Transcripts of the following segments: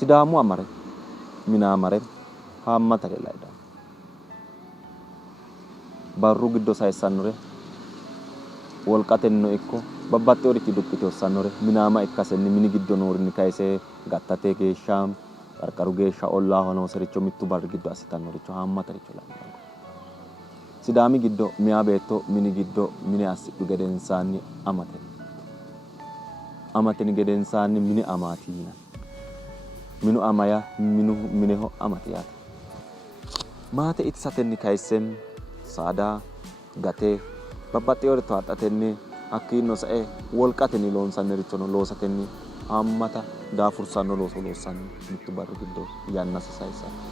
sidaamu amare mina amare haammata leellayda barru giddo sayissannore wolqatennino ikko babbaxxeeworichi duqqite hossannore minaama ikkasenni mini giddo noorinni kayise gattate geeshsha qarqaru geeshsha ollaaho noosericho mittu barri giddo assitannoricho haammataricho la'neemmo. Sidaami giddo meyaa beetto mini giddo mine assidhu gedensaanni amateni gedensaanni mini amaati yinanni. Minu ama yaa mineho amate yaate. Maate itisatenni kayisse saada gate babbaxxeewore toyaaxxatenni hakkiinno sae wolqatenni loonsannirichono loosatenni haammata daafursanno looso loossanni mittu barri giddo yannasi sayissanno.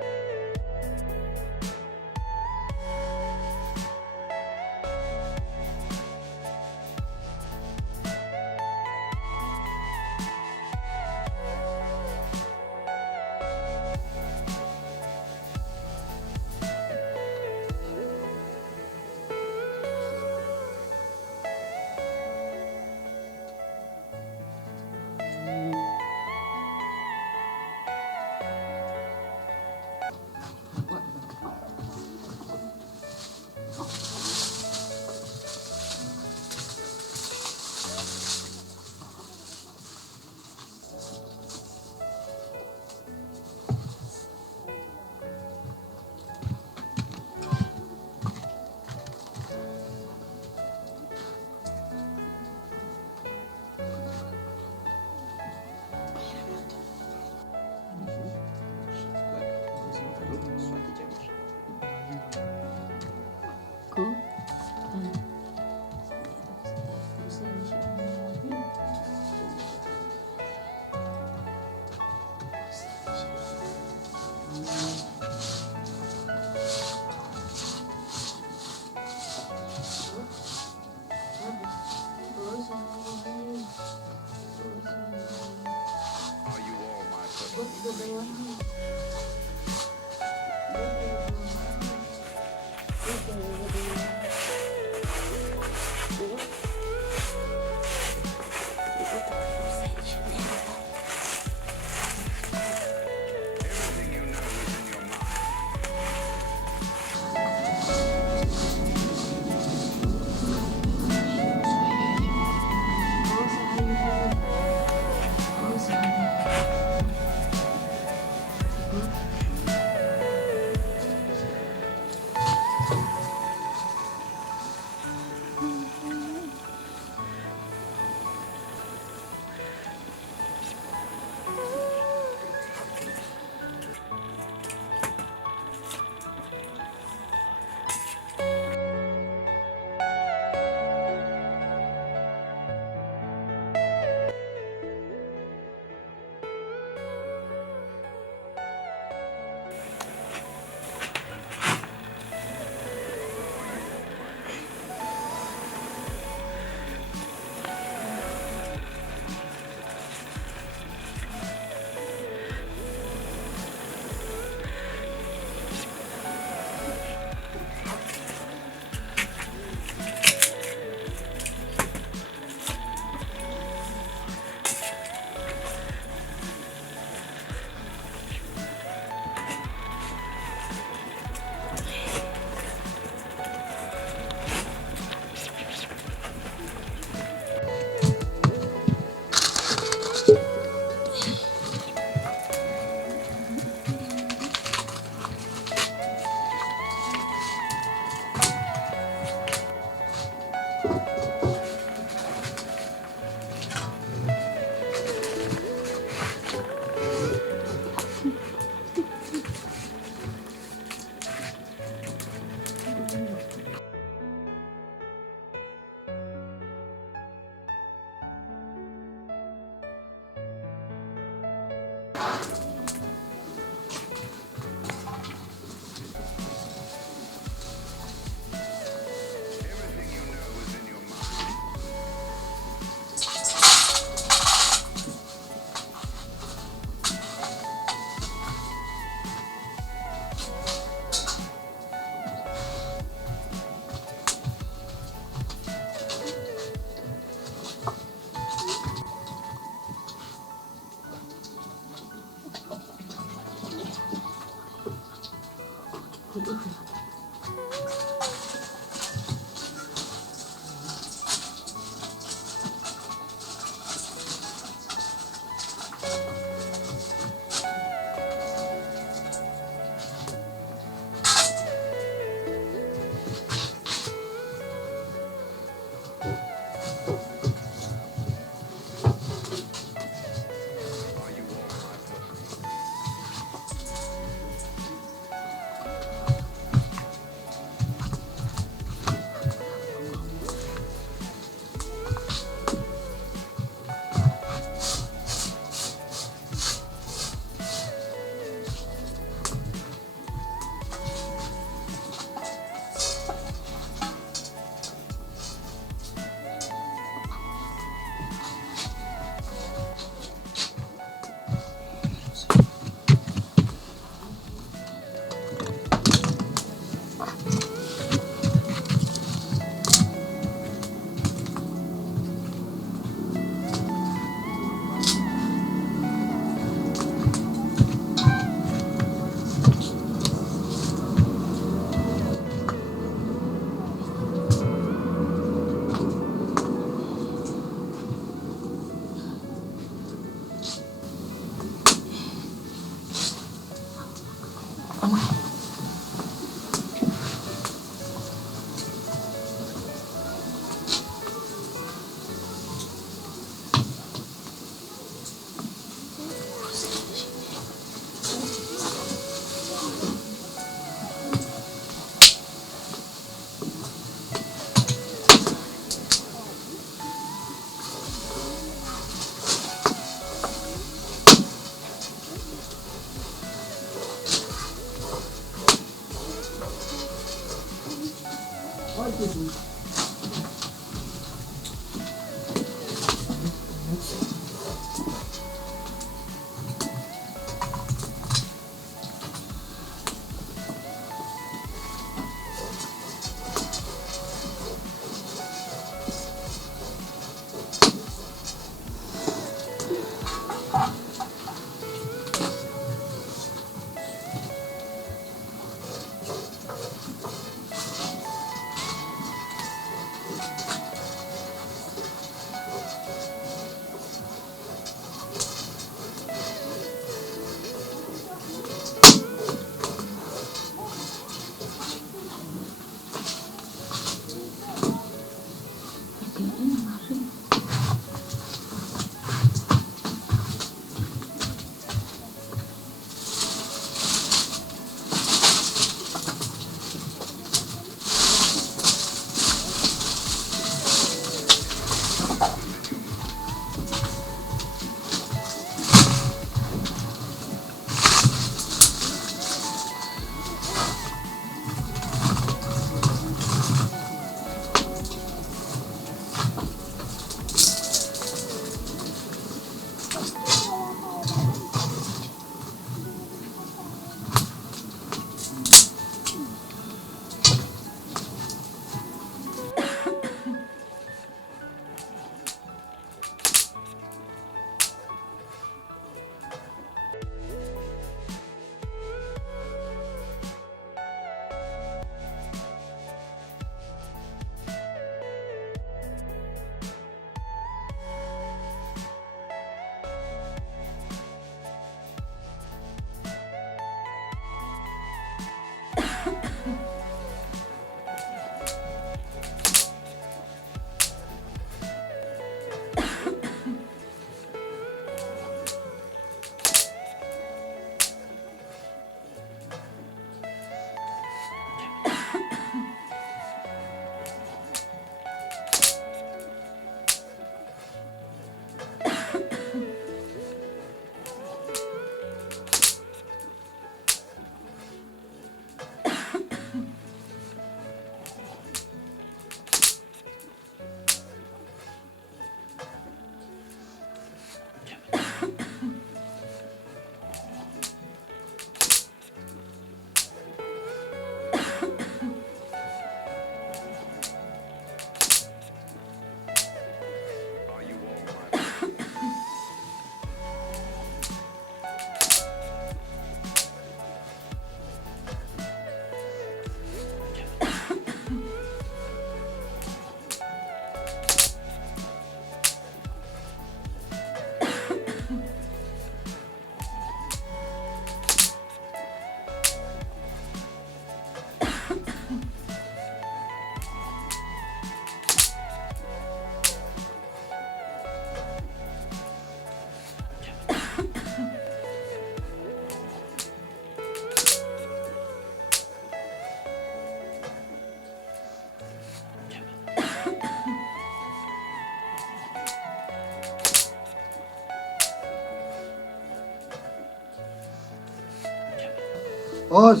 Os,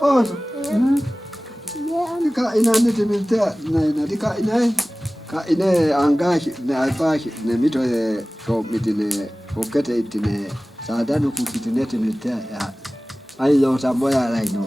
os. Di kainan ni timinta na di kainai. Kaine angash ne alpash ne mito so mitine okete itine sadanu kutine timinta ya. Ayo samboya lai no.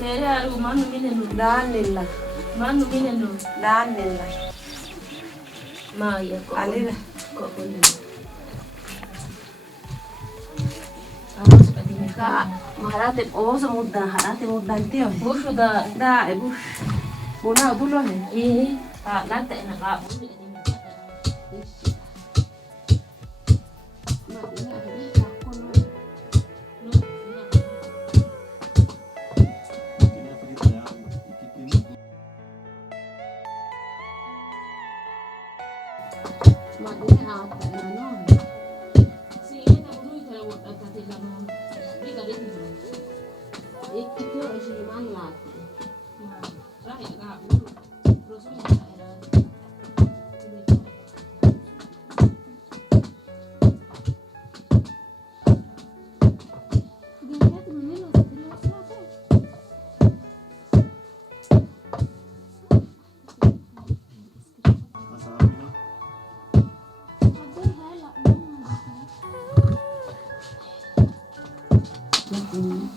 Kere aru manu minenu Danilla. manu minenu Danilla. ma ya ko Alila. ko ni Kak, maharate oso muda, harate muda tio. bushu da Da, bush. Muna bulo he. lata na ka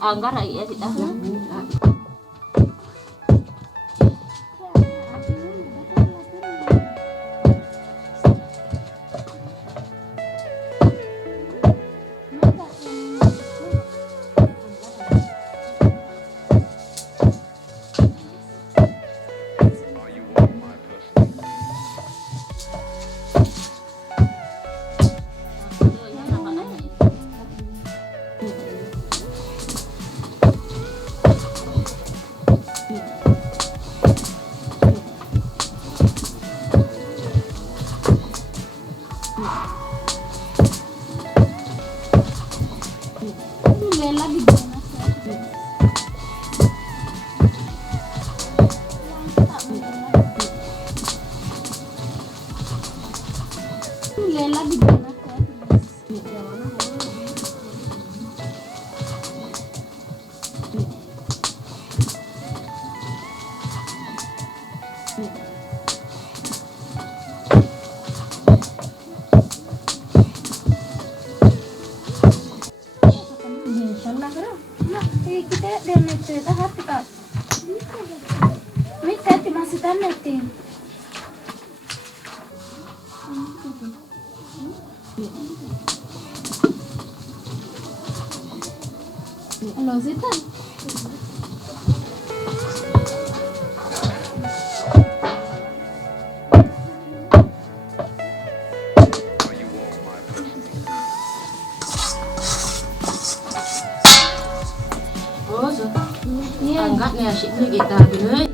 anggar ya kita Kita dan cerita hati kak. Minta masih tanda tim. Halo Zita. Angkat nih asyiknya kita gini.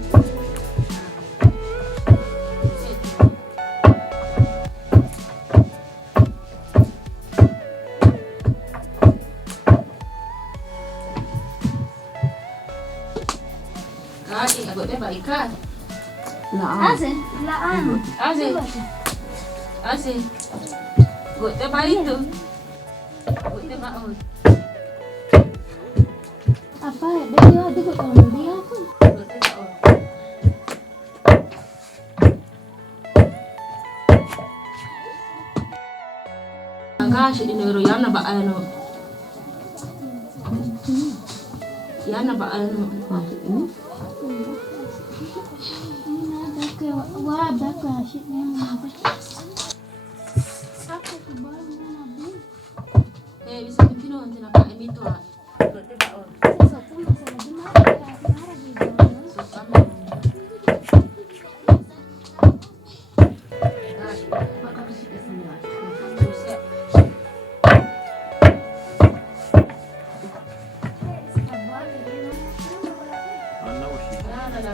Kaki agaknya baik kan? Asin, laan. Asin. Agaknya baik tuh. Agaknya baik. Apa ya? Dia ada kok kalau dia apa? Angkashi dinero yana ba ano. Yana ba ano. Ini ada ke wada ke asyik memang. Aku tuh baru nabi. Bisa bikin nanti nak emito ah. Sesuatu masalah gimana ya?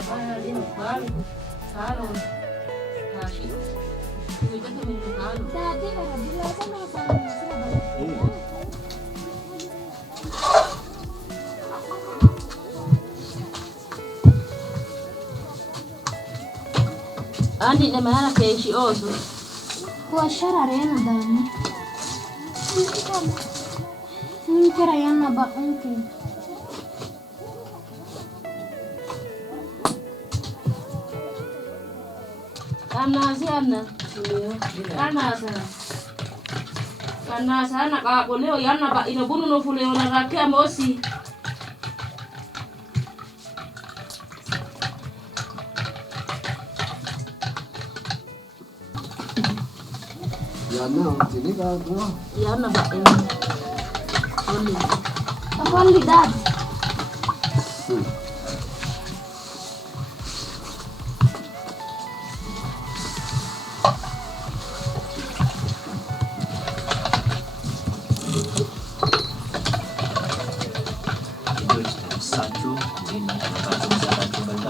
Marah gitu. Tadi kalau bilang sama masalah Andi na mahana keishi oso. Kwa shara rena dama. Nkera yana ba unke. Kana siana. Kana sana. Kana sana ka koleo yana ba inabunu no fuleo na rakia mosi. Yana sini ka gua. Yana ba ini. Oli. Apa lidat?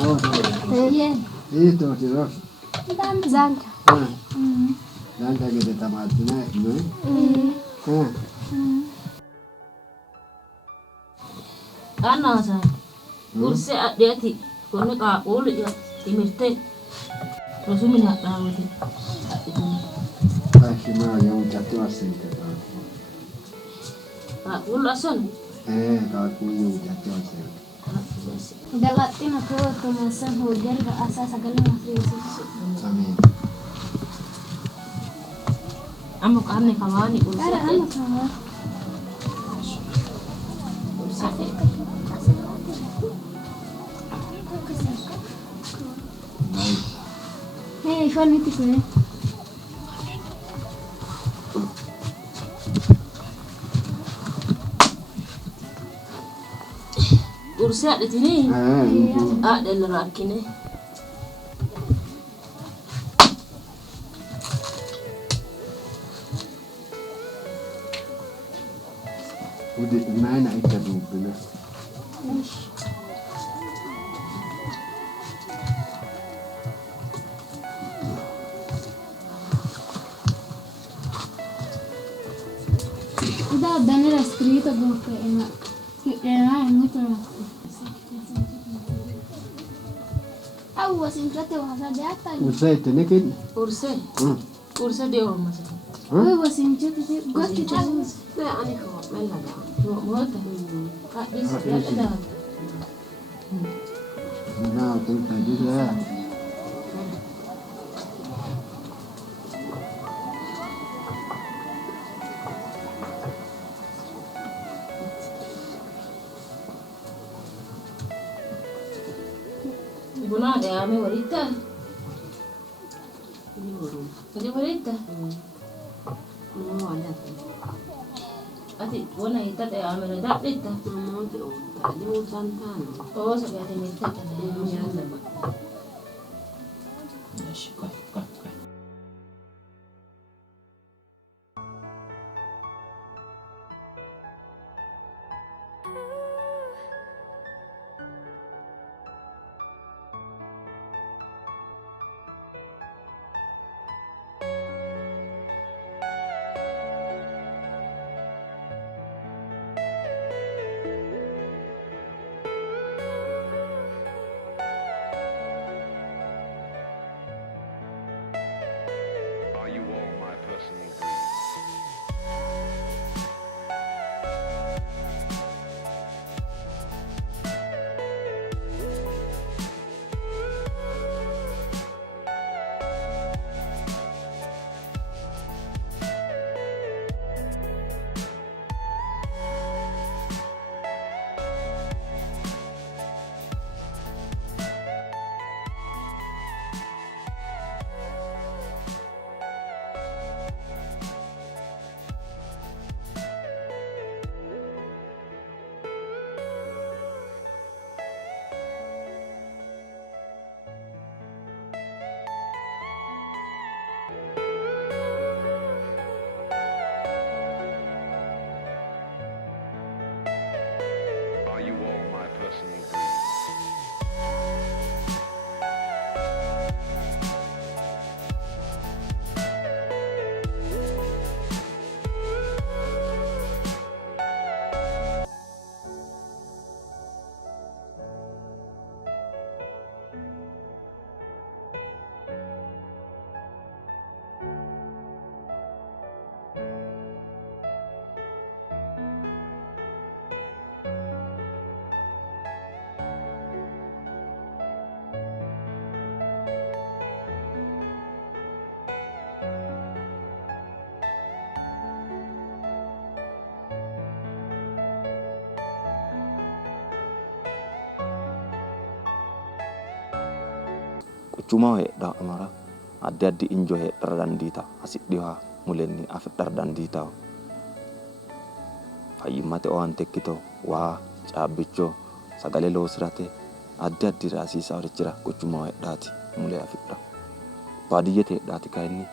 Oh, Iya. itu terus. Dan zang. Dan kayak kita tamatnya, ini. Kana sana. Urse adeti. Kono ka oli ya timirte. Rasumi na rawati. Akhirnya yang jatuh asing kita. Ka ulasan. Kalau yang jatuh asing. Galatin ako kumasan hujan ke asa sagala mafrisi. Amin. Amo kane kawani urse. Ada ano sama? Hey, Ivan itu sih. Urse ada sini. Itu. Ada lelaki nih. Udah main aja dulu bener. Udah Daniel escrito como que era mucho. Awas intrate wasa data. Usai ini kan. Urse. Urse dia orang masih. Oi was intrate sih. Gua kita. Nah, ani kok melada. Mau teh. Kak bisa ada. Nah, itu tadi lah. deh ame wanita. Ini baru. Jadi wanita. Mau ada tuh. Ati wana hita deh ame na dak dita. Mau tuh. Tadi mau santan. Oh sakit hati minta kan. Ya ada. Are you all my personal dreams? Are you all my personal dreams? Cuma hedda amara addi injo heddara dandita hasidhiwa mulenni afidhara dandita fayyimmate owaante ikkito waa caabbicho sagale loosirate addi hasiisaarichira quchumaho hedhaati mule afidha baadiyyete hedhaati kayinni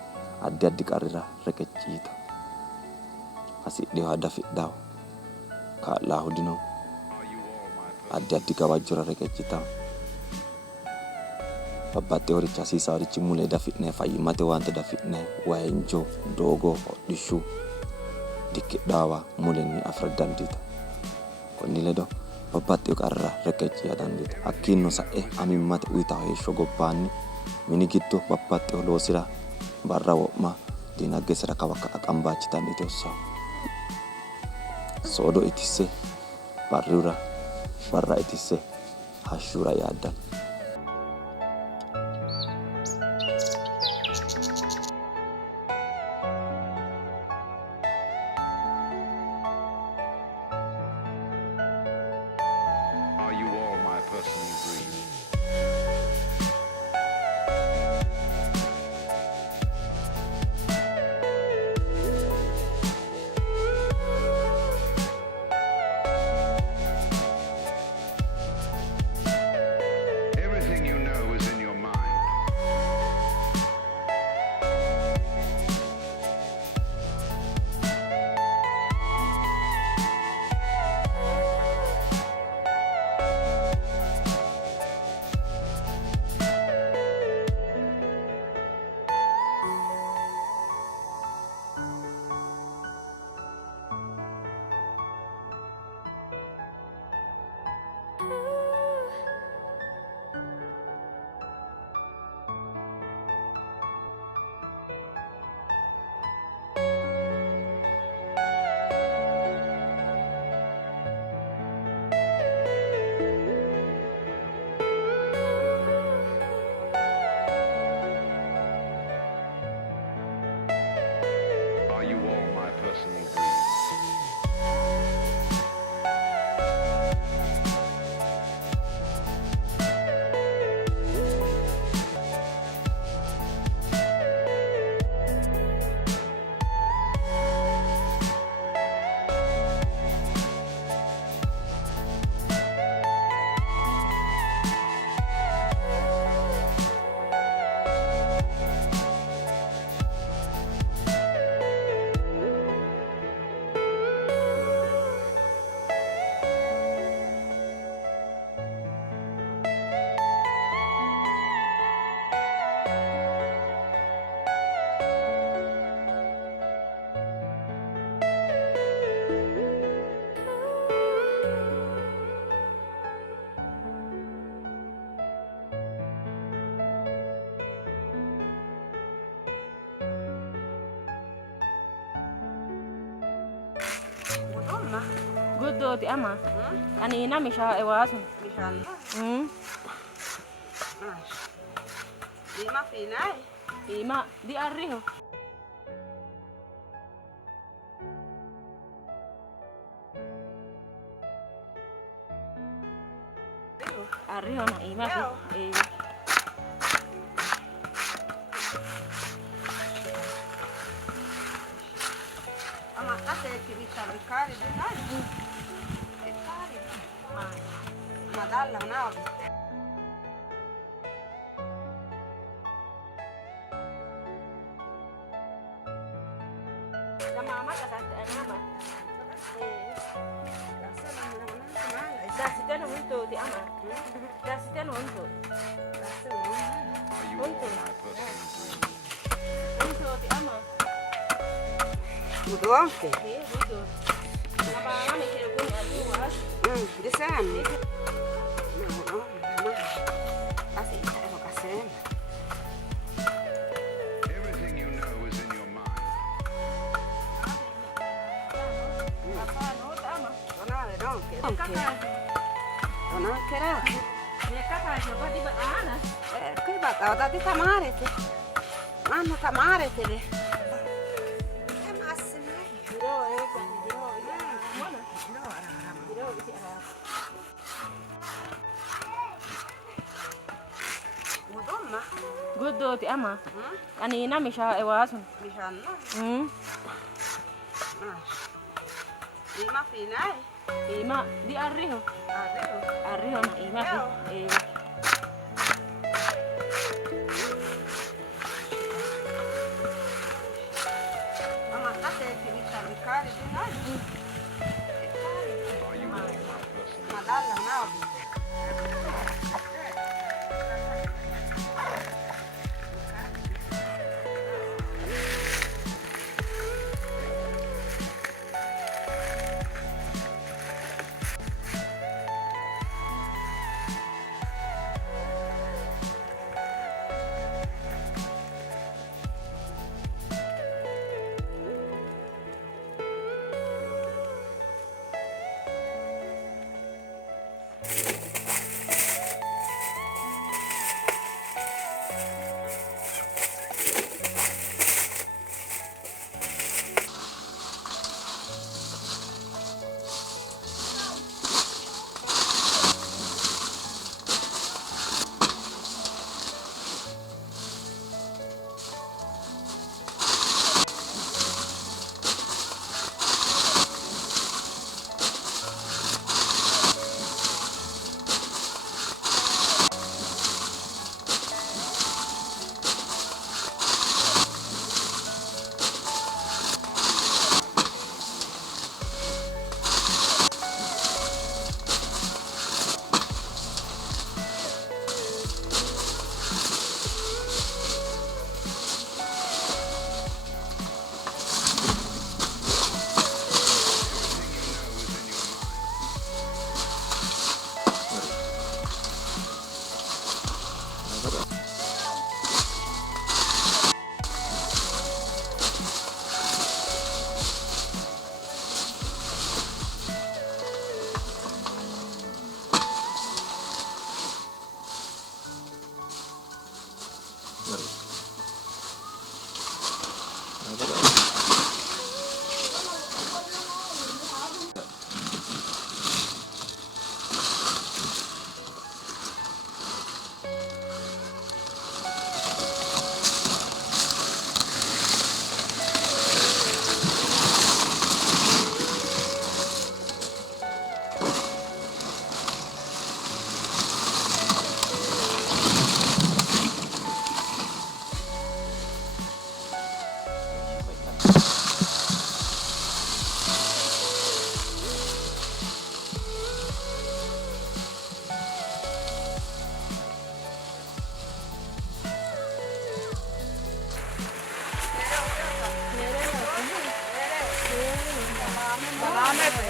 addi qarrira reqecciita hasidhiwa dafidhawo kaa'laahu dino addi gawajjora reqeccita babbaxxeworichi hasiisaarichi mule dafi'ne fayyimmate owaante dafi'ne waayinjo doogo hodhishshu dikkidhaawa mulenni afira dandiita konni ledo babbaxxewo qarra reqecci dandiita hakkiinno sa'e amimmate uyitawo heeshsho gobbaanni mini giddo babbaxxewo loosira barra wo'ma diinaggesira kawa ka'a qambaachitanni tossawo soodo itisse barra itisse hashshura yaaddanno. Are you all my personal dreams? Guddooti ama. Ani na mishaa ewaasun. Mishaan. Mm. Ima finai. Ima di arriho. Arriho na ima fi. Ama kate kibita ricari de nai. E cari. Ma dalla una. Sama ama kasate ama. Dasitano hunto di ama. Dasitano hunto. Are you all my personal dreams? Hunto di ama. Tudo anche. Guddo. Naba ama kire kun ali was. Di sani. No. Asi ero kasem. Everything you know is in your mind. Apa no ama. Donare donke. Kaka. Donanke rati. Ne kaka joba di ana. Qui bata da di tamarete. Hanno tamarete le. Massimo. Biro kan biro. Mana? Biro isi ara. Madonna. Guddooti ama. Ani na mishaa ewaasun. Mishaan. Mm. Ima finai. Ima di arriho. Adeo. Arriho na ima fi. Ama kate kibita ricari de nai. E cari. Are you all my personal Ma dalla una.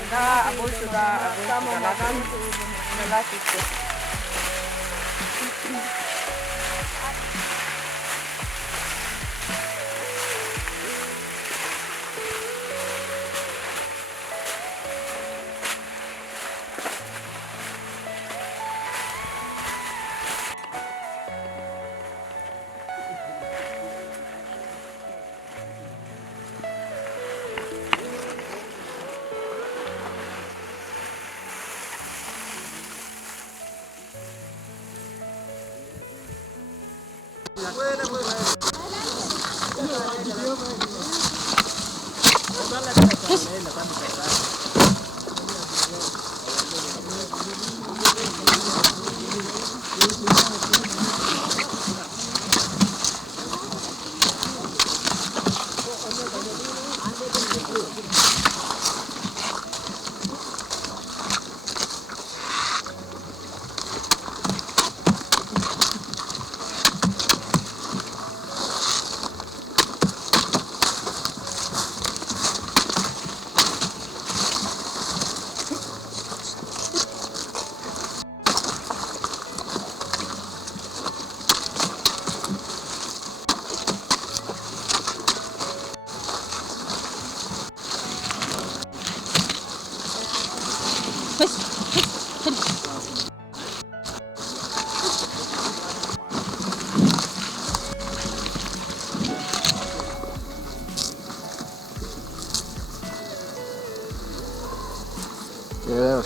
Da abolto da la nella città.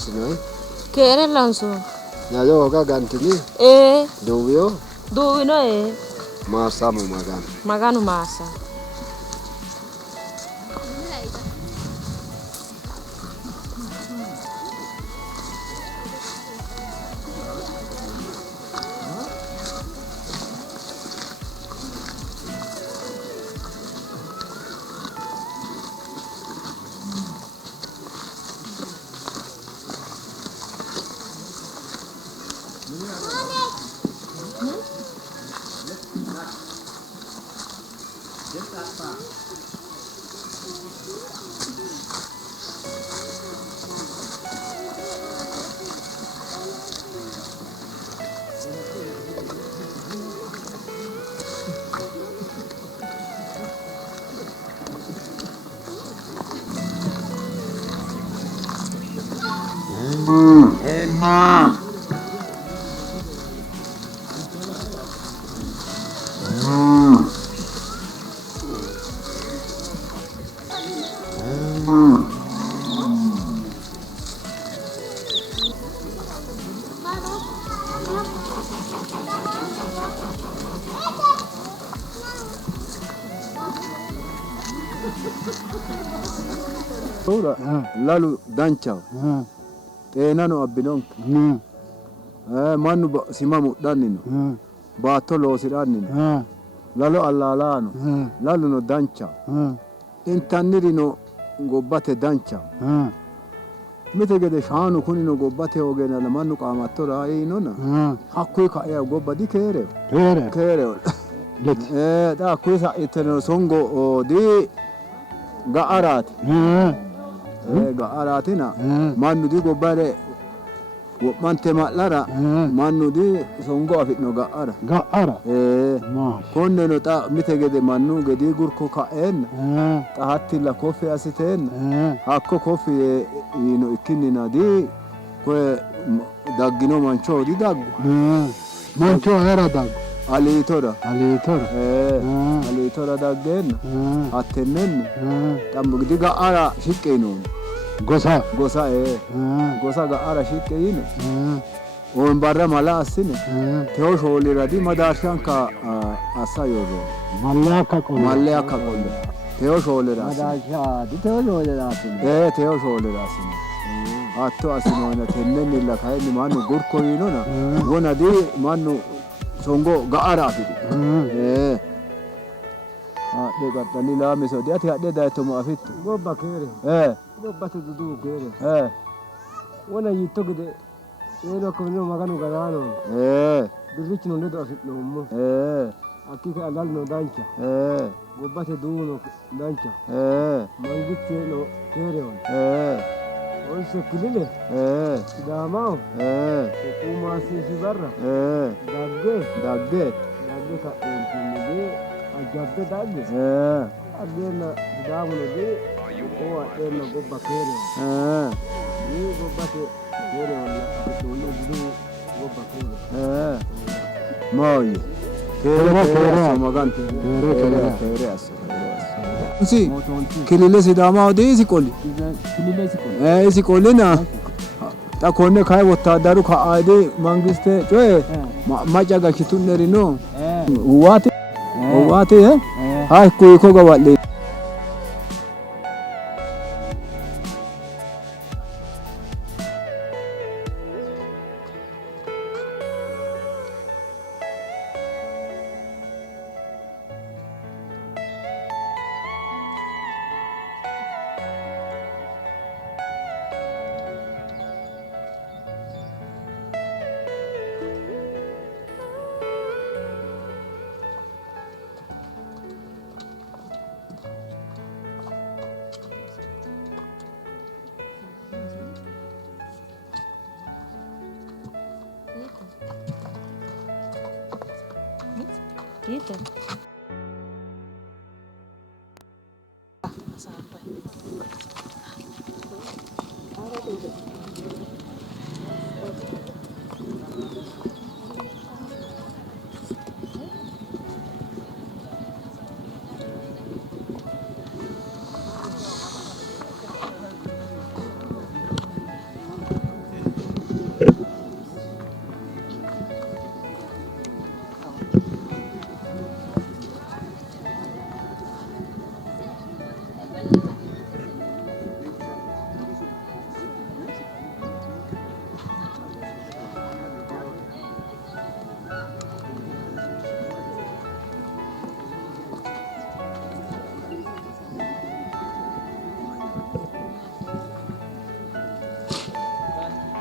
Sinoi. Kere lanso. Ya yo ga gantini. Dovio. Dove no è? Masa mo magano. Magano massa. Ora lalu dancha. Nano abbinonk. Manu simamu danino. Baatto loosiranino. Lalo allaalano. Lalu no dancha. Intannirino gobbate dancha. Mite gede shaanu kunino gobbate ogena lamannu qaamattora inona. Hakkuy ka'e gobba di keere. Keere. Da kuy sa'iteno songo di ga'arati. Ga'aratina mannu di gobbare wo'mante ma'lara mannu di songo afitno ga'ara. Konne no xa mite gede mannu gedi gurko ka'enna xa hattilla koffi assitenna hakko koffi yino ikkinnina di koye daggino mancho di daggu. Mancho era daggu. Aliitora. Aliitora daggeenna hattennenni xammu di ga'ara shiqqe yinoonni. Gosa. Gosa ga'ara shiqqe yine on barra mala assine teo shoolira di madaarshanka assa yorro. Malle akka qolle teo shoolira teo shoolira assine. Teo shoolira assine. Hatto assinoona tennennilla kayinni mannu gurko yinona wona di mannu songo ga'ara afidi. Hadhe qaxxalli laame sodi ati hadhe daayittomo afittu. Gobba keere. Gobbate dudu keere. Wona yitto gede ero akkuma maganu garaano. Birrichino ledo afi'noommo. Akkika alalno dancha. Gobbate duuno dancha. Mangitteno keere on. Olse kilile. Sidaamaho. Hukumaasiisi barra. Dagge ka'eentinni ajabbe dagge. Addeenna sidaamuno di oo adheenna gobba keere. Ni gobbate keere olla afidhuunni budu gobba keere. Mooyye. Keere asso magante. Keere asso. Si kilile sidaamaho di isi qolli. Isi qollina xa konne kayi wottaaddaru ka'aadi mangiste coye macca gashshitunneri no Uwati. Uwati Hai kui ko gawali. Gitu.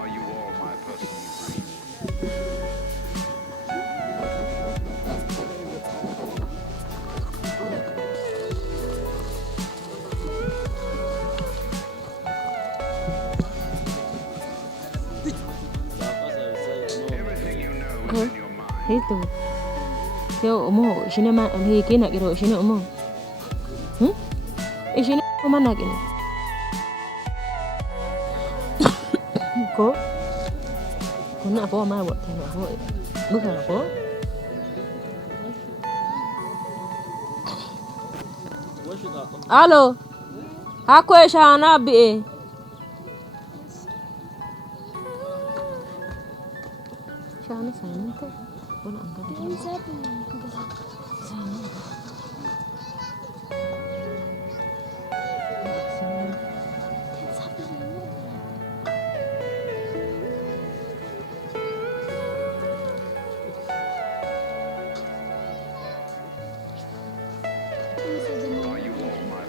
Are you all my personal dreams? Everything you know is in your mind. Itu. Yo umo sini ma hiki nak kira sini umo. Sini mana kini? Ko. Ko nak apa ma buat tengok ko. Bukan apa. Alo. Aku shana bi. Shana sana tu. Bona angkat dia. Are you all my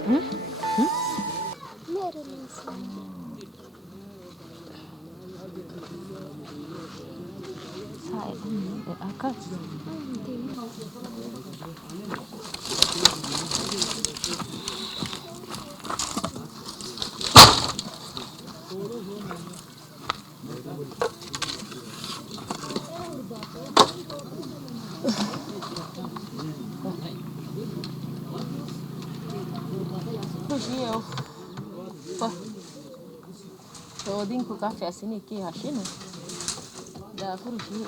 Sai akas. Fugiu. Tô dentro do café assim aqui, achei não. Da fugiu.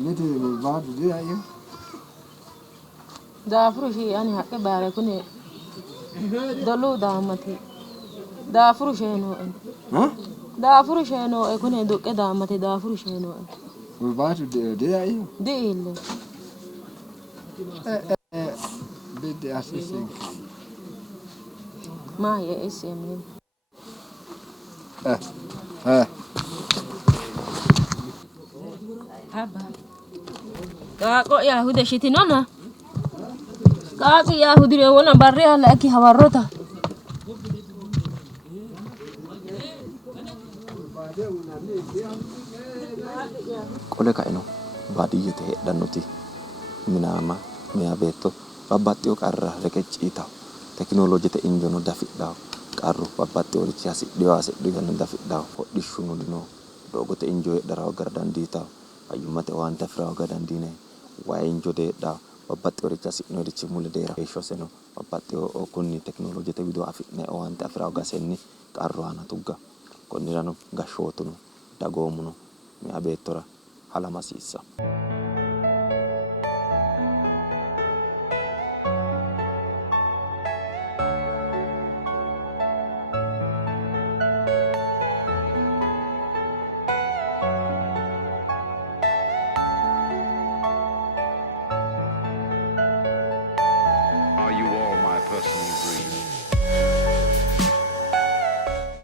Niti badu dia ya. Da fugiu ani hakke bare kune. Dolu da mati. Da fugiu no. Da fugiu no e kune dukke da mati da fugiu no. Badu dia ya. Dille. Bidi asising. Ma ya esem. Aba. Kok ya hude shiti nona. Kaki ya hudire wona barre ala ki hawarota. Qole kaino baadiyyete heedhannuti minaama miya beetto babbaxxeyo qarra reqecciitaho tekinoloojete injono dafidhaho qarru babbaxxeyorichi hasidhiyo dafidhaho hodhishshuno dino doogote injo heedhara hogara dandiitaho fayyummate owaante afira hoga dandiinayi wayi injode heedhaho babbaxxeyorichi hasi'noyirichi mule deera heeshshoseno babbaxxeyo kunni tekinoloojete widoo afi'ne owaante afira hogasenni qarru aana tugga konnirano gashshootuno dagoomuno miya beettora halamasiissa. personal dream.